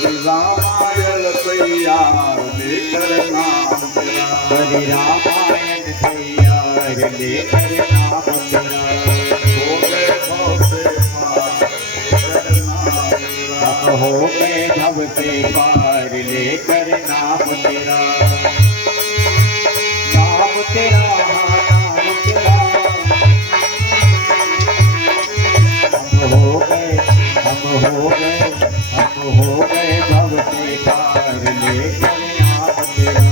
हरि रामायण तैयार लेकर नाम तेरा, हरि रामायण तैयार लेकर नाम तेरा, हो गए भव से पार लेकर नाम तेरा, अब हो गए भव से पार लेकर नाम तेरा, नाम तेरा नाम तेरा, हम हो गए भव से पार लेकर नाम तेरा।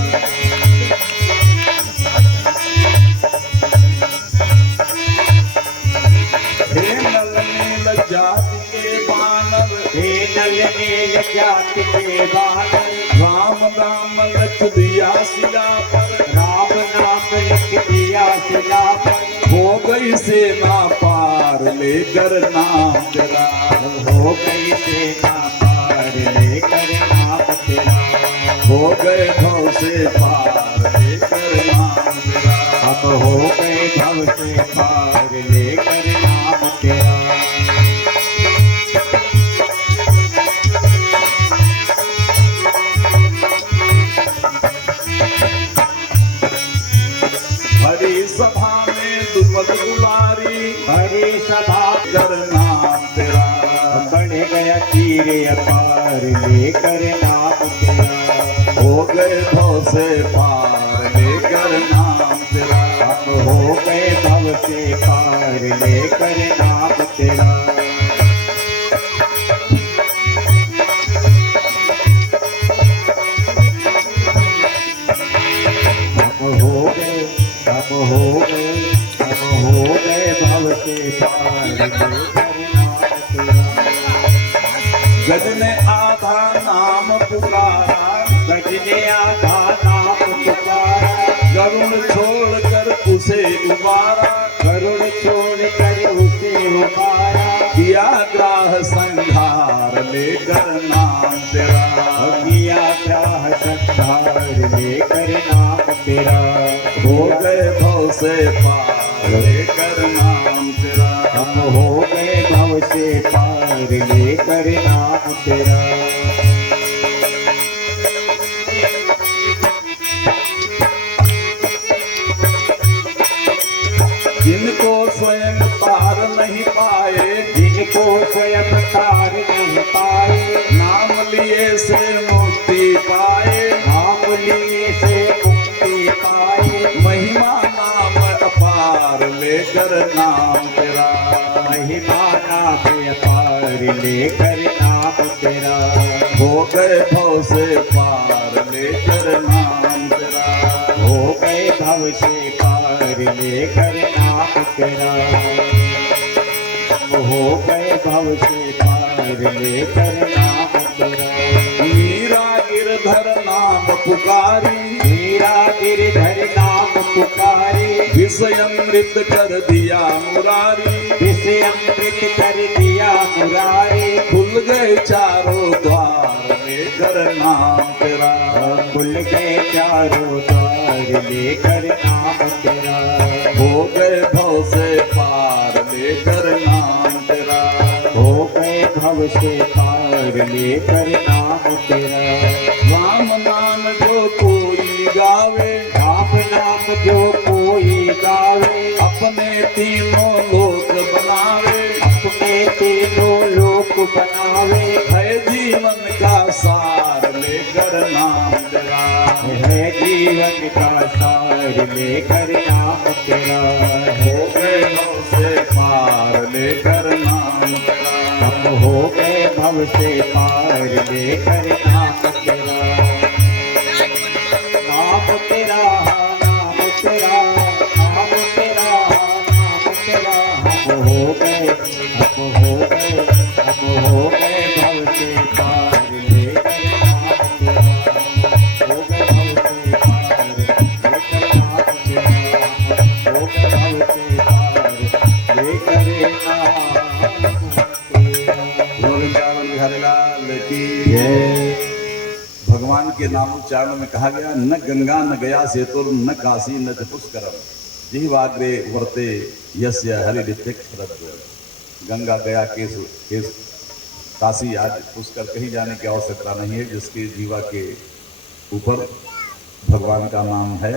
हे नल नील जाति के बानर, हे नल नील जाति के बानर, राम नाम लख दिया सिया पर, राम नाम लिख दिया सिला पर, हो गई सेना पार लेकर नाम तेरा, हो गई सेना पार लेकर नाम तेरा, हो गए भव से पार लेकर नाम तेरा, अब हो गए भव से पार लेकर नाम तेरा। हरि सभा में दुपद दुलारी, हरि सभा कर नाम तेरा, बढ़ गया तीर अपार लेकर नाम तेरा, हो गए भव से पार लेकर नाम तेरा, अब हो गए भव से पार लेकर नाम तेरा। हम हो गए भव से पार लेकर नाम तेरा। गज ने आधा नाम पुकारा, गज ने आधा नाम पुकारा, गरुण छोड़कर उसे उबारा, गरुड़ छोड़ कर उसे उबारा, किया ग्राह संहार लेकर नाम तेरा, किया ग्राह संहार लेकर नाम तेरा, हो गए भव से पार लेकर नाम तेरा, हम हो गए भव से पार लेकर नाम तेरा। जिनको स्वयं तार नहीं पाए, जिनको स्वयं तार नहीं पाए, नाम लिए से मुक्ति पाए, नाम लिए से मुक्ति पाए, महिमा नाम अपार लेकर नाम तेरा, महिमा नाम अपार लेकर नाम तेरा, हो गए भव से पार लेकर नाम तेरा, हो गए भव से पार लेकर नाम तेरा, हो गए भव से पार लेकर नाम तेरा। मीरा गिरधर नाम पुकारी, मीरा गिरधर नाम पुकारी, विषयमृत कर दिया मुरारी, विषय अमृत कर दिया मुरारी, खुल गए चारों द्वार लेकर नाम तेरा, खुल गए चारों द्वार लेकर नाम तेरा, हो गए भव से पार लेकर नाम तेरा, हो गए भव से पार लेकर नाम तेरा। राम नाम जो कोई गावे, राम नाम जो कोई गावे, अपने तीनों लोक बनावे, अपने तीनों लोक बनावे, है जीवन का सार लेकर नाम तेरा, है जीवन का सार लेकर नाम तेरा, हो गए भव से पार लेकर नाम तेरा, हम हो गए भव से पार लेकर नाम तेरा, नाम तेरा नाम तेरा नाम तेरा नाम तेरा, हम हो गए भव से पार लेकर नाम तेरा, हो गए भव से पार लेकर नाम तेरा, हो गए भव से पार लेकर नाम तेरा। वृंदावन बिहारी लाल की जय। भगवान के नामोच्चारण में कहा गया, न गंगा न गया सेतुर न काशी न च पुष्करम, जिह्वाग्रे वर्ते यस्य हरिरित्यक्षरद्वय। गंगा गया केस काशी आज पुष्कर कहीं जाने की आवश्यकता नहीं है, जिसके जीवा के ऊपर भगवान का नाम है।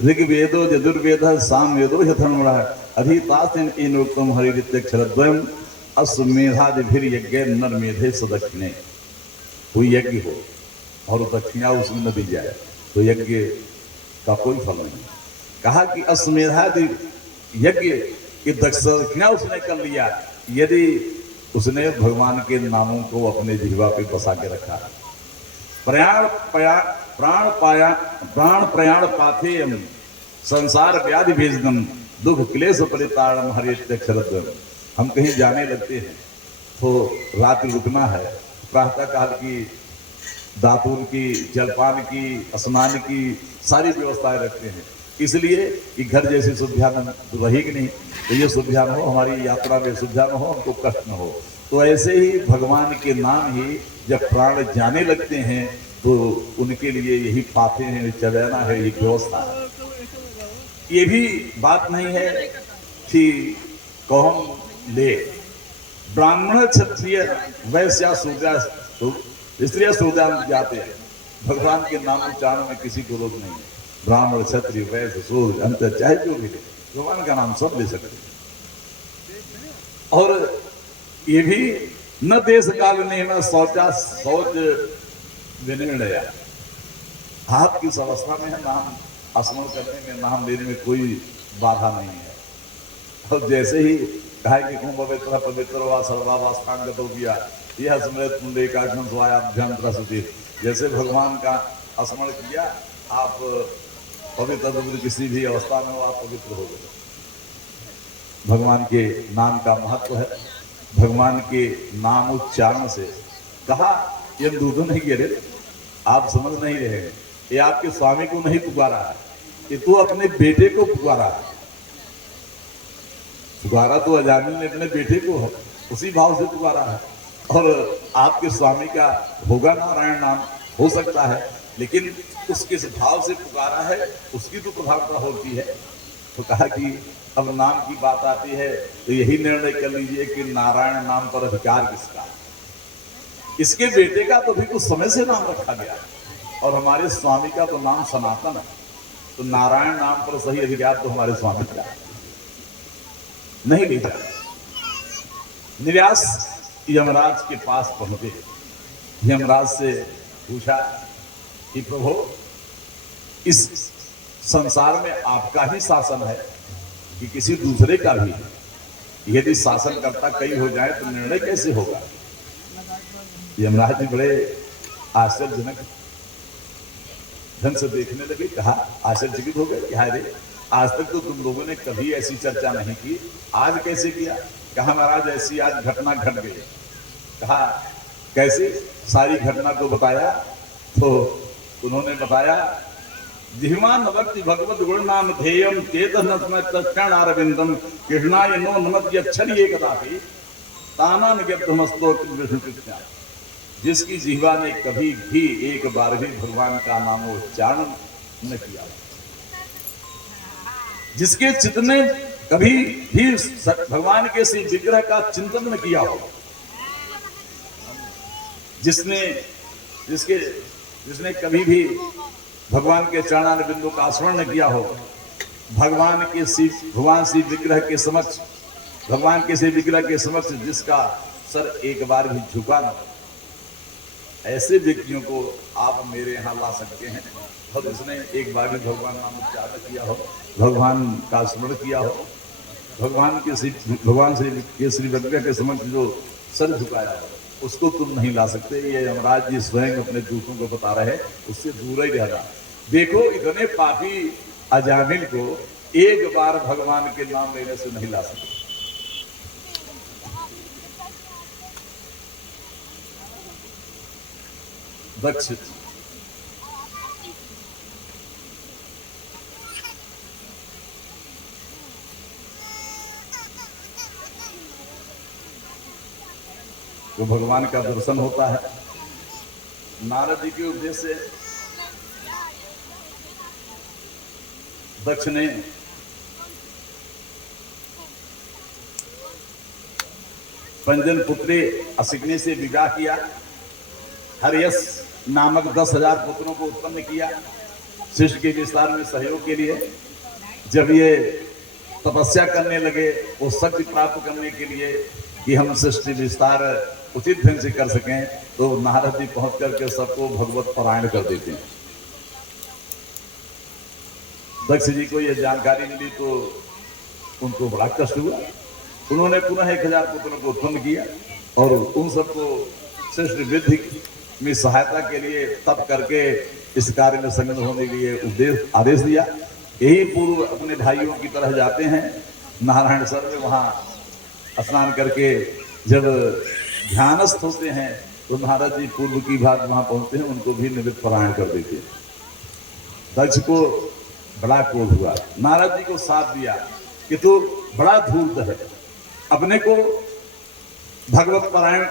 ऋग्वेदो यजुर्वेद सामवेदो यथर्वण अधितास्तेन इनोक्तम हरिरित्यक्षरद्वयम् अश्वमेधादिभिर्यज्ञे नरमेधे सदक्षिणे। कोई यज्ञ हो और दक्षिणा उसमें न दी जाए तो यज्ञ का कोई फल नहीं। कहा कि अश्वमेधादि यज्ञ की दक्षिणा उसने कर लिया यदि उसने भगवान के नामों को अपने जिह्वा पे बसा के रखा। प्राण प्रयाण पाथेयम संसार व्याधि भेजनम दुख क्लेश परिताड़म हरित्यक्षरद्वयम्। हम कहीं जाने लगते हैं तो रात रुकना है, प्रातः काल की दातुर की, जलपान की, स्नान की सारी व्यवस्थाएं रखते हैं, इसलिए कि घर जैसी सुविधा रहेगी नहीं, तो ये सुविधा न हो, हमारी यात्रा में सुविधा न हो, हमको कष्ट न हो। तो ऐसे ही भगवान के नाम ही जब प्राण जाने लगते हैं तो उनके लिए यही पाते हैं, चलाना है, ये व्यवस्था है। ये भी बात नहीं है कि कौन ले, ब्राह्मण क्षत्रिय वैश्य शूद्र स्त्रियां शूद्र जाते हैं, भगवान के नाम उच्चारण में किसी को रोक नहीं है। ब्राह्मण क्षत्रिय वैश्य शूद्र अंत चाहे जो भी ले, भगवान का नाम सब ले सकते हैं। और ये भी न देश काल ने न शौच विनिर्णय। आप किस अवस्था में है, नाम स्मरण करने में, नाम लेने में कोई बाधा नहीं है। और जैसे ही कहा कि कुंभ पवित्र पवित्र व सर्वावस्थांगत हो गया, यह स्मृत पुंडरीकाक्षं स्वायाभ्यंतर सुचित। जैसे भगवान का स्मरण किया आप पवित्र, किसी भी अवस्था में हो आप पवित्र हो गए। भगवान के नाम का महत्व है। भगवान के नाम उच्चारण से कहा ये दूध नहीं गिरे, आप समझ नहीं रहे हैं, ये आपके स्वामी को नहीं पुकारा है, ये तो अपने बेटे को पुकारा है। पुकारा तो अजामिल ने अपने बेटे को है, उसी भाव से पुकारा है। और आपके स्वामी का होगा नारायण नाम, हो सकता है, लेकिन उसके भाव से पुकारा है, उसकी तो प्रधानता होती है। तो कहा कि अब नाम की बात आती है तो यही निर्णय कर लीजिए कि नारायण नाम पर अधिकार किसका। इसके बेटे का तो भी कुछ समय से नाम रखा गया, और हमारे स्वामी का तो नाम सनातन है, तो नारायण नाम पर सही अधिकार तो हमारे स्वामी का नहीं ले जाता। निराश यमराज के पास पहुंचे, यमराज से पूछा कि प्रभु इस संसार में आपका ही शासन है कि किसी दूसरे का भी? यदि शासन करता कई हो जाए तो निर्णय कैसे होगा? यमराज जी बड़े आश्चर्यजनक ढंग से देखने लगे, कहा आश्चर्यचकित हो गए, क्या रे आज तक तो तुम लोगों ने कभी ऐसी चर्चा नहीं की, आज कैसे किया? कहा महाराज ऐसी आज घटना घट गई। कहा कैसे? सारी घटना को बताया तो उन्होंने बताया जिह्वान नवति भगवत गुण नाम ध्येयम चेतन अरविंदम कृष्णाय नो नमत्यक्षरिये कदापि तानान व्यक्तमस्तोक विष्णु कृष्णा। जिसकी जिह्वा ने कभी भी एक बार भी भगवान का नाम उच्चारण न किया, जिसके चित्त ने कभी भी भगवान के श्री विग्रह का चिंतन न किया हो, जिसने कभी भी भगवान के चरणार बिंदु का स्मरण न किया हो, भगवान श्री विग्रह के समक्ष, भगवान के श्री विग्रह के समक्ष जिसका सर एक बार भी झुका न, ऐसे व्यक्तियों को आप मेरे यहाँ ला सकते हैं। और उसने एक बार भी भगवान नाम उच्चारण किया हो, भगवान का स्मरण किया हो, भगवान के श्री विग्रह के समक्ष जो सर झुकाया हो, उसको तुम नहीं ला सकते। ये यमराज जी स्वयं अपने दूतों को बता रहे, उससे दूर ही रहना। देखो इतने पापी अजामिल को एक बार भगवान के नाम लेने से नहीं ला सकते। दक्ष तो भगवान का दर्शन होता है। नारद जी के उपदेश से दक्ष ने पंजन पुत्री असिकने से विवाह किया, हरियस नामक 10,000 पुत्रों को उत्पन्न किया सृष्टि के विस्तार में सहयोग के लिए। जब ये तपस्या करने लगे वो शक्ति प्राप्त करने के लिए कि हम सृष्टि विस्तार उचित ढंग से कर सकें, तो नारद जी पहुंच करके सबको भगवत परायण कर देते हैं। दक्ष जी को ये जानकारी मिली तो उनको बड़ा कष्ट हुआ। उन्होंने पुनः 1,000 पुत्रों को उत्पन्न किया और उन सबको श्रेष्ठ वृद्धि में सहायता के लिए तप करके इस कार्य में संलग्न होने के लिए आदेश दिया। यही पूर्व अपने भाइयों की तरह जाते हैं नारायण सर में, वहाँ स्नान करके जब ध्यानस्थ होते हैं तो नारद जी पूर्व की बात वहाँ पहुँचते हैं, उनको भी निवृत्त परायण कर देते हैं। दक्ष को बड़ा क्रोध हुआ, नारद जी को साथ दिया कि तू बड़ा धूर्त है, अपने को भगवत परायण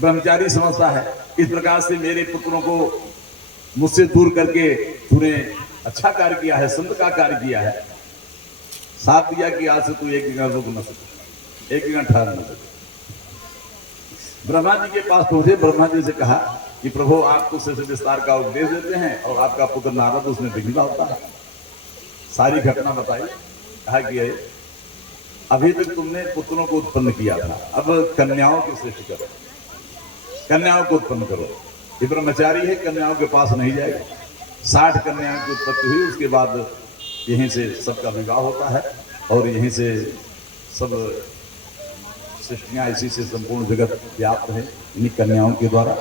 ब्रह्मचारी समझता है, इस प्रकार से मेरे पुत्रों को मुझसे दूर करके तूने अच्छा कार्य किया है, संत का कार्य किया है। साथ दिया कि आज से तू एक जगह रुक न सके, एक जगह ठहर न सके। ब्रह्मा जी के पास पहुंचे, ब्रह्मा जी से कहा कि प्रभु आपको सृष्टि विस्तार का उपदेश देते हैं और आपका पुत्र नारद उसमें विघ्न होता है। सारी घटना बताई, कहा कि अभी तक तुमने पुत्रों को उत्पन्न किया था, अब कन्याओं की सृष्टि करो, कन्याओं को उत्पन्न करो। ये ब्रह्मचारी है, कन्याओं के पास नहीं जाएगा। 60 कन्याओं की उत्पत्ति हुई, उसके बाद यहीं से सबका विवाह होता है और यहीं से सब सृष्टियाँ इसी से संपूर्ण जगत व्याप्त है इन्हीं कन्याओं के द्वारा।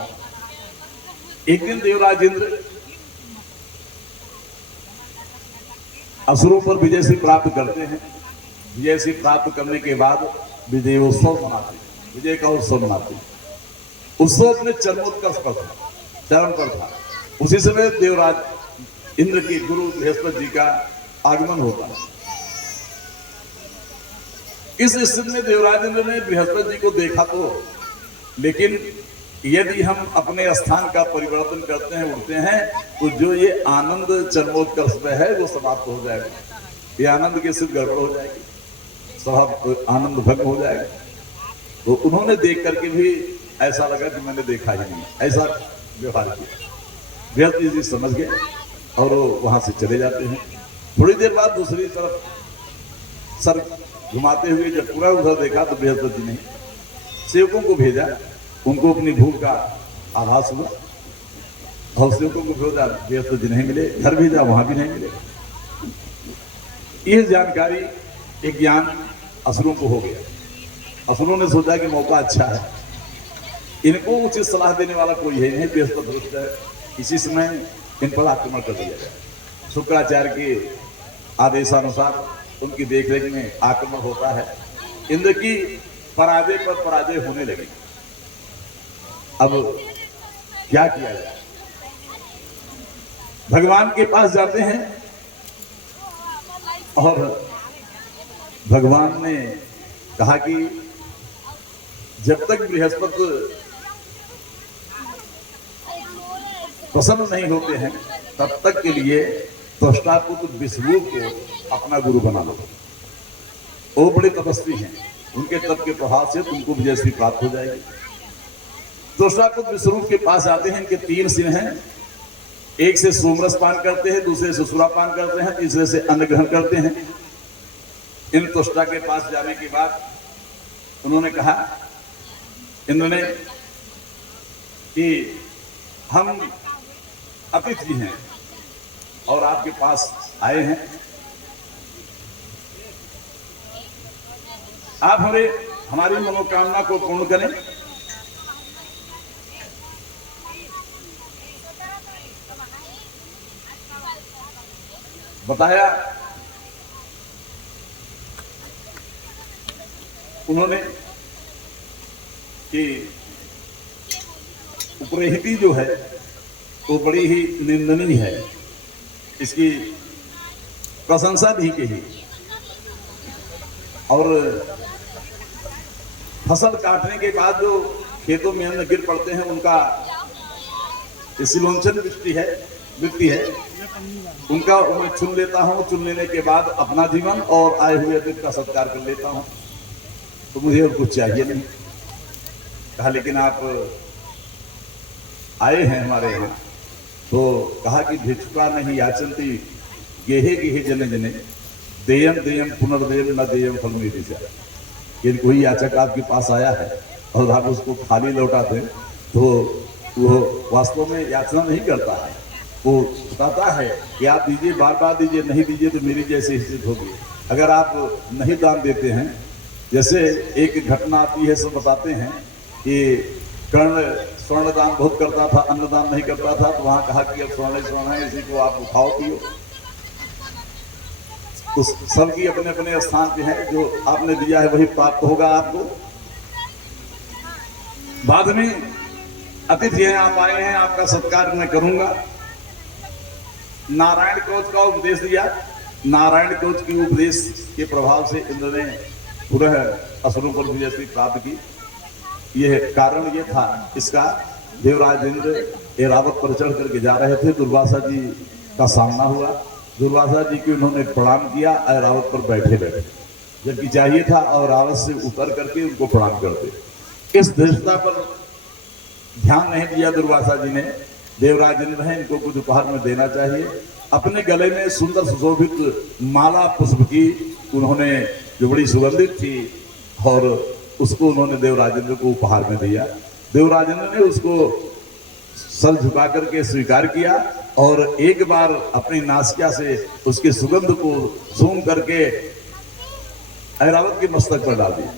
एक दिन देवराज इंद्र असुरों पर विजय सिंह प्राप्त करते हैं। विजय सिंह प्राप्त करने के बाद विजयोत्सव मनाते हैं, विजय का उत्सव मनाते हैं। उत्सव अपने चरमोत्कर्ष पर था, चरम पर था। उसी समय देवराज इंद्र के गुरु बृहस्पति जी का आगमन होता है। इस स्थिति में देवराज इंद्र ने बृहस्पति जी को देखा तो, लेकिन यदि हम अपने स्थान का परिवर्तन करते हैं, उड़ते हैं, तो जो ये आनंद चरमोत्कर्ष में है वो समाप्त हो जाएगा। ये आनंद की स्थिति गड़बड़ हो जाएगी, सब आनंद भंग हो जाएगा। तो उन्होंने देख करके भी ऐसा लगा कि मैंने देखा ही नहीं, ऐसा व्यवहार किया। बृहस्पति जी समझ गए और वो वहां से चले जाते हैं। थोड़ी देर बाद दूसरी तरफ सर घुमाते हुए जब पूरा उधर देखा तो बृहस्पति जी ने सेवकों को भेजा, उनको अपनी भूख का आभास हुआ और सेवकों को भेजा, बृहस्पति जी नहीं मिले। घर भेजा, वहां भी नहीं मिले। यह जानकारी, एक ज्ञान असुरों को हो गया। असुरों ने सोचा कि मौका अच्छा है, इनको उचित सलाह देने वाला कोई है नहीं, बृहस्पति दुष्ट है, इसी समय इन पर आक्रमण कर दिया गया। शुक्राचार्य के आदेशानुसार उनकी देखरेख में आक्रमण होता है। इंद्र की पराजय पर पराजय होने लगी। अब क्या किया जाए? भगवान के पास जाते हैं और भगवान ने कहा कि जब तक बृहस्पति प्रसन्न नहीं होते हैं तब तक के लिए त्वष्टापुत्र विष्णु को अपना गुरु बना लो। वो बड़े तपस्वी हैं, उनके तप के प्रभाव से तुमको विजय प्राप्त हो जाएगी। त्वष्टापुत्र विष्णु के पास आते हैं, इनके 3 सिर हैं। एक से सोमरस पान करते हैं, दूसरे से सुरा पान करते हैं, तीसरे से अन्न ग्रहण करते हैं। इन त्वष्टा के पास जाने के बाद उन्होंने कहा, इंद्र ने, कि हम अतिथि हैं और आपके पास आए हैं, आप हमारी मनोकामना को पूर्ण करें। बताया उन्होंने कि उपरेहिती जो है वो बड़ी ही निंदनीय है, इसकी प्रशंसा भी की। और फसल काटने के बाद जो खेतों में अन्न गिर पड़ते हैं उनका सिलोंचन वृत्ति है, उनका मैं चुन लेता हूँ। चुन लेने के बाद अपना जीवन और आए हुए अतिथि का सत्कार कर लेता हूँ, तो मुझे और कुछ चाहिए नहीं। कहा लेकिन आप आए हैं हमारे यहाँ, तो कहा कि भिक्षुका नहीं याचन्ति गेहे गेहे जने जने देयम देयम पुनर्देयम न देयम फलमेति च। यदि कोई याचक आपके पास आया है और आप उसको खाली लौटा दें तो वो वास्तव में याचना नहीं करता है, वो बताता है कि आप दीजिए, बार बार दीजिए, नहीं दीजिए तो मेरी जैसी स्थिति होगी। अगर आप नहीं दान देते हैं, जैसे एक घटना आती है, सब बताते हैं कि कर्ण स्वर्ण दान बहुत करता था, अन्न दान नहीं करता था, तो वहां कहा कि अब स्वर्ण है, इसी को आप खाओ पियो। तो सबकी अपने अपने स्थान पे है, जो आपने दिया है वही प्राप्त होगा आपको। बाद में अतिथि हैं, आप आए हैं, आपका सत्कार मैं करूंगा। नारायण कवच का उपदेश दिया। नारायण कवच के उपदेश के प्रभाव से इंद्र ने पुनः असुरों पर विजय प्राप्त की। यह कारण ये था इसका, देवराज इंद्र ऐरावत पर चढ़ करके जा रहे थे, दुर्वासा जी का सामना हुआ। दुर्वासा जी को उन्होंने प्रणाम किया, ऐरावत पर बैठे बैठे, जबकि चाहिए था और रावत से उतर करके उनको प्रणाम करते। इस धृष्टता पर ध्यान नहीं दिया दुर्वासा जी ने। देवराज इंद्र हैं, इनको कुछ उपहार में देना चाहिए। अपने गले में सुंदर सुशोभित माला पुष्प की उन्होंने, जो बड़ी सुगंधित थी, और उसको उन्होंने देवराज इंद्र को उपहार में दिया। देवराज इंद्र ने उसको सर झुका करके स्वीकार किया और एक बार अपनी नासिका से उसके सुगंध को सूंघ करके ऐरावत के मस्तक पर डाल दिया।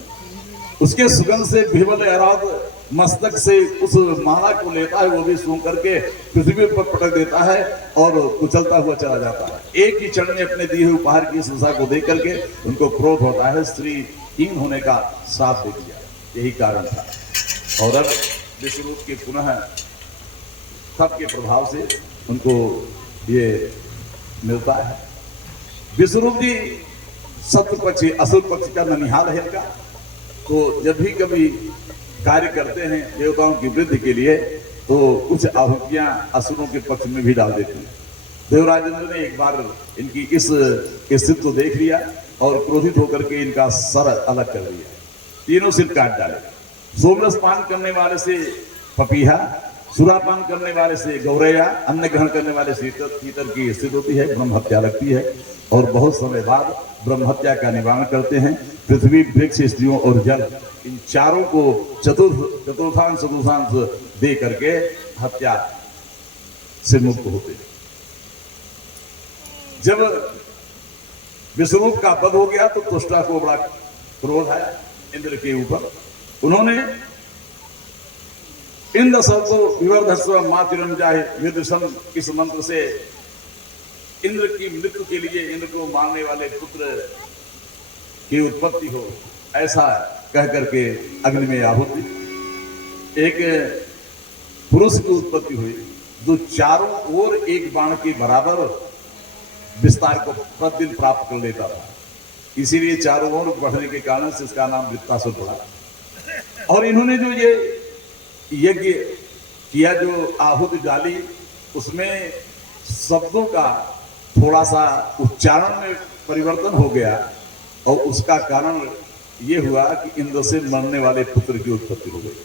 उसके सुगंध से विह्वल ऐरावत मस्तक से उस माला को लेता है, वो भी सूंघ करके पृथ्वी पर पटक देता है और कुचलता हुआ चला जाता है। एक ही क्षण में अपने दिए हुए उपहार की सुधा को देख करके उनको क्रोध होता है, स्त्रीहीन होने का साथ दे दिया। यही कारण था। और अब विश्वरूप के पुनः तप के प्रभाव से उनको ये मिलता है। विश्वरूप जी सत्य पक्ष असुर पक्ष का ननिहाल है इनका। तो जब भी कभी कार्य करते हैं देवताओं की वृद्धि के लिए, तो कुछ आहुतियां असुरों के पक्ष में भी डाल देते हैं। देवराज इंद्र ने एक बार इनकी इस स्थिति को देख लिया और क्रोधित होकर के इनका सर अलग कर दिया, तीनों सिर काट डाले। सोमरस पान करने वाले से पपीहा, सुरापान करने वाले से गौरैया, अन्न ग्रहण करने वाले से तीतर की स्थिति होती है, ब्रह्म हत्या लगती है। और बहुत समय बाद ब्रह्म हत्या का निवारण करते हैं। पृथ्वी, वृक्ष, स्त्रियों और जल, इन चारों को चतुर्थांश चतुर्थांश दे करके हत्या से मुक्त होते हैं। जब विश्वरूप का वध हो गया तो तुष्टा को बड़ा क्रोध आया इंद्र के ऊपर। उन्होंने इंद्र सबको विवर्धस्व मातृम जाहे विदुषम, इस मंत्र से इंद्र की मृत्यु के लिए, इंद्र को मारने वाले पुत्र की उत्पत्ति हो, ऐसा कह करके अग्नि में आहुति। एक पुरुष की उत्पत्ति हुई जो चारों ओर एक बाण के बराबर विस्तार को प्रतिदिन प्राप्त कर लेता था। इसीलिए चारों ओर बढ़ने के कारण से इसका नाम वृत्तासुर पड़ा। और इन्होंने जो ये यज्ञ किया, जो आहुति डाली, उसमें शब्दों का थोड़ा सा उच्चारण में परिवर्तन हो गया और उसका कारण ये हुआ कि इंद्र से मरने वाले पुत्र की उत्पत्ति हो गई।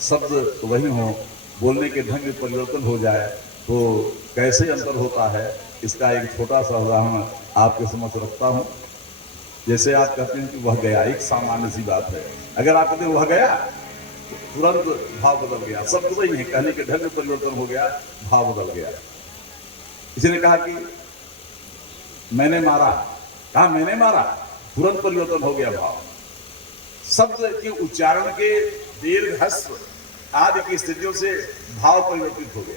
शब्द तो वही हो, बोलने के ढंग में परिवर्तन हो जाए तो कैसे अंतर होता है, इसका एक छोटा सा उदाहरण आपके समक्ष रखता हूँ। जैसे आप कहते हैं कि वह गया, एक सामान्य सी बात है। अगर आप कहते हैं वह गया तो तुरंत भाव बदल गया। शब्द वही है, कहने के ढंग में परिवर्तन हो गया, भाव बदल गया। किसी ने कहा कि मैंने मारा, कहा मैंने मारा, तुरंत परिवर्तन हो गया भाव। शब्द के उच्चारण के दीर्घ ह्रस्व आदि की स्थितियों से भाव परिवर्तित हो गया।